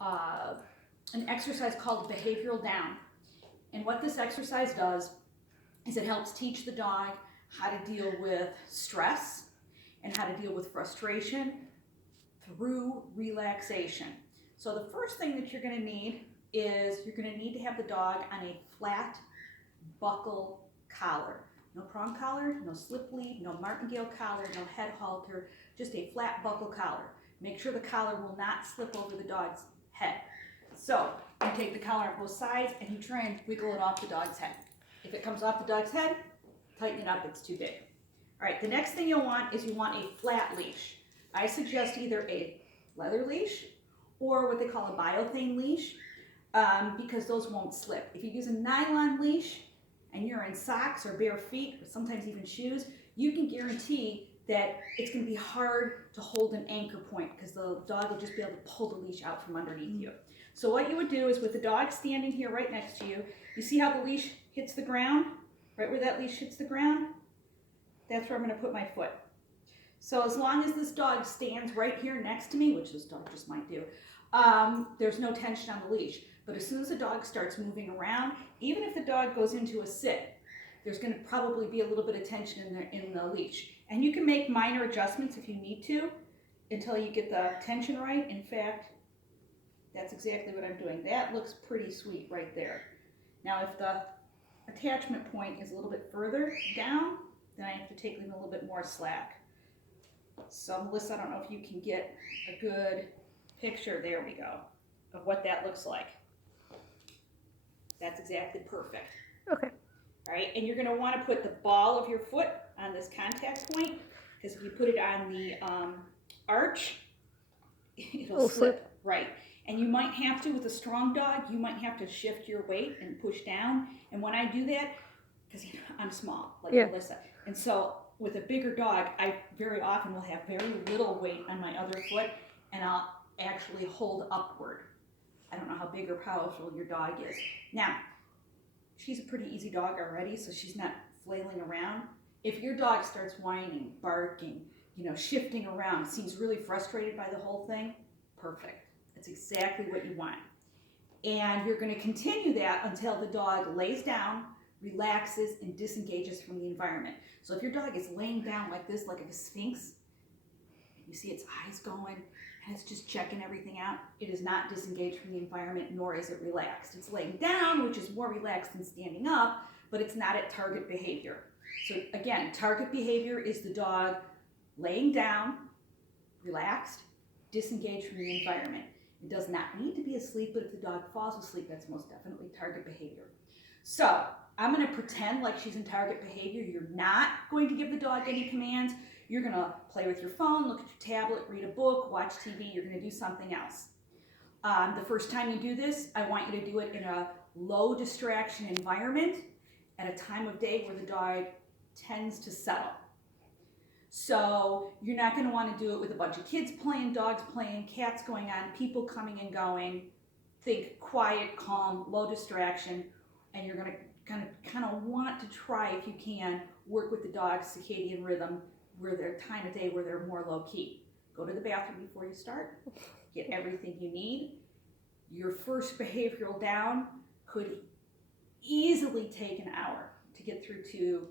an exercise called behavioral down. And what this exercise does is it helps teach the dog how to deal with stress and how to deal with frustration through relaxation. So the first thing that you're going to need is you're going to need to have the dog on a flat buckle collar. No prong collar, no slip lead, no martingale collar, no head halter, just a flat buckle collar. Make sure the collar will not slip over the dog's head. So you take the collar on both sides and you try and wiggle it off the dog's head. If it comes off the dog's head, tighten it up, it's too big. All right, the next thing you'll want is you want a flat leash. I suggest either a leather leash or what they call a biothane leash because those won't slip. If you use a nylon leash and you're in socks or bare feet or sometimes even shoes, you can guarantee that it's going to be hard to hold an anchor point because the dog will just be able to pull the leash out from underneath you. So what you would do is with the dog standing here right next to you, you see how the leash hits the ground? Right where that leash hits the ground? That's where I'm going to put my foot. So as long as this dog stands right here next to me, which this dog just might do, there's no tension on the leash. But as soon as the dog starts moving around, even if the dog goes into a sit, there's going to probably be a little bit of tension in the leash. And you can make minor adjustments if you need to until you get the tension right. In fact, that's exactly what I'm doing. That looks pretty sweet right there. Now if the attachment point is a little bit further down, then I have to take them a little bit more slack. So Melissa, I don't know if you can get a good picture, there we go, of what that looks like. That's exactly perfect. Okay. All right, and you're going to want to put the ball of your foot on this contact point because if you put it on the arch, it'll slip. Right. And you might have to, with a strong dog, you might have to shift your weight and push down. And when I do that, because I'm small, like Melissa, and so with a bigger dog, I very often will have very little weight on my other foot, and I'll actually hold upward. I don't know how big or powerful your dog is. Now, she's a pretty easy dog already, so she's not flailing around. If your dog starts whining, barking, shifting around, seems really frustrated by the whole thing, perfect. That's exactly what you want. And you're going to continue that until the dog lays down, relaxes, and disengages from the environment. So if your dog is laying down like this, like a sphinx, you see its eyes going, and it's just checking everything out, it is not disengaged from the environment, nor is it relaxed. It's laying down, which is more relaxed than standing up, but it's not at target behavior. So again, target behavior is the dog laying down, relaxed, disengaged from the environment. It does not need to be asleep, but if the dog falls asleep, that's most definitely target behavior. So I'm going to pretend like she's in target behavior. You're not going to give the dog any commands. You're going to play with your phone, look at your tablet, read a book, watch TV. You're going to do something else. The first time you do this, I want you to do it in a low distraction environment at a time of day where the dog tends to settle. So you're not going to want to do it with a bunch of kids playing, dogs playing, cats going on, people coming and going. Think quiet, calm, low distraction, and you're going to kind of want to try, if you can, work with the dog's circadian rhythm where their time of day where they're more low key. Go to the bathroom before you start. Get everything you need. Your first behavioral down could easily take an hour to get through 2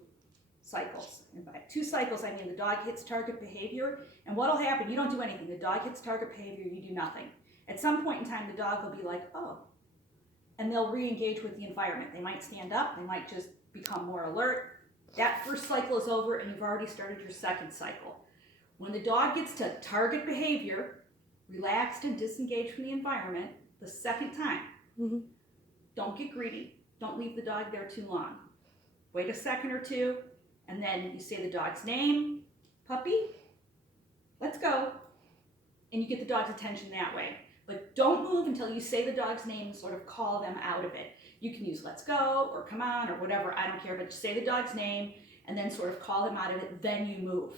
cycles. And by 2 cycles, I mean the dog hits target behavior, and what'll happen, you don't do anything. The dog hits target behavior, you do nothing. At some point in time, the dog will be like, oh, and they'll re-engage with the environment. They might stand up, they might just become more alert. That first cycle is over, and you've already started your second cycle. When the dog gets to target behavior, relaxed and disengaged from the environment, the second time, don't get greedy. Don't leave the dog there too long. Wait a second or two, and then you say the dog's name, puppy, let's go, and you get the dog's attention that way. But don't move until you say the dog's name and sort of call them out of it. You can use let's go or come on or whatever, I don't care, but just say the dog's name and then sort of call them out of it, then you move.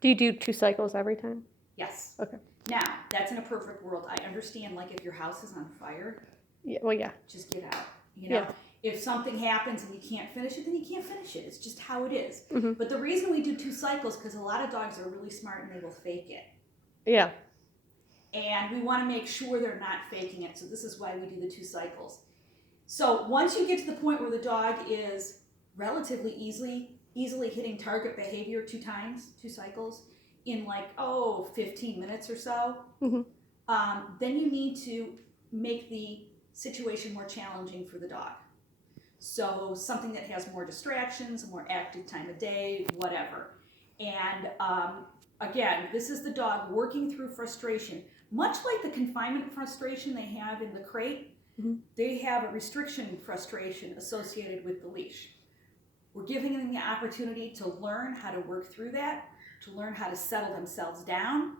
Do you do 2 cycles every time? Yes. Okay. Now, that's in a perfect world. I understand, like, if your house is on fire, yeah. just get out, Yeah. If something happens and you can't finish it, then you can't finish it. It's just how it is. But the reason we do 2 cycles, because a lot of dogs are really smart and they will fake it. Yeah. And we want to make sure they're not faking it. So this is why we do the 2 cycles. So once you get to the point where the dog is relatively easily hitting target behavior 2 times, 2 cycles, in like, 15 minutes or so, then you need to make the situation more challenging for the dog. So something that has more distractions, a more active time of day, whatever. And again, this is the dog working through frustration. Much like the confinement frustration they have in the crate, they have a restriction frustration associated with the leash. We're giving them the opportunity to learn how to work through that, to learn how to settle themselves down.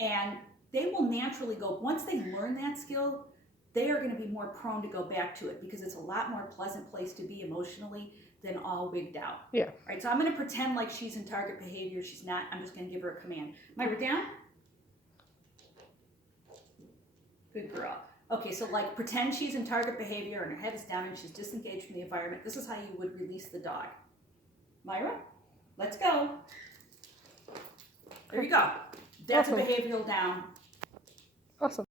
And they will naturally go, once they learn that skill, they are going to be more prone to go back to it because it's a lot more pleasant place to be emotionally than all wigged out. Yeah. Right, so I'm going to pretend like she's in target behavior. She's not. I'm just going to give her a command. Myra, down. Good girl. Okay, so like pretend she's in target behavior and her head is down and she's disengaged from the environment. This is how you would release the dog. Myra, let's go. There you go. That's Awesome. a behavioral down. Awesome.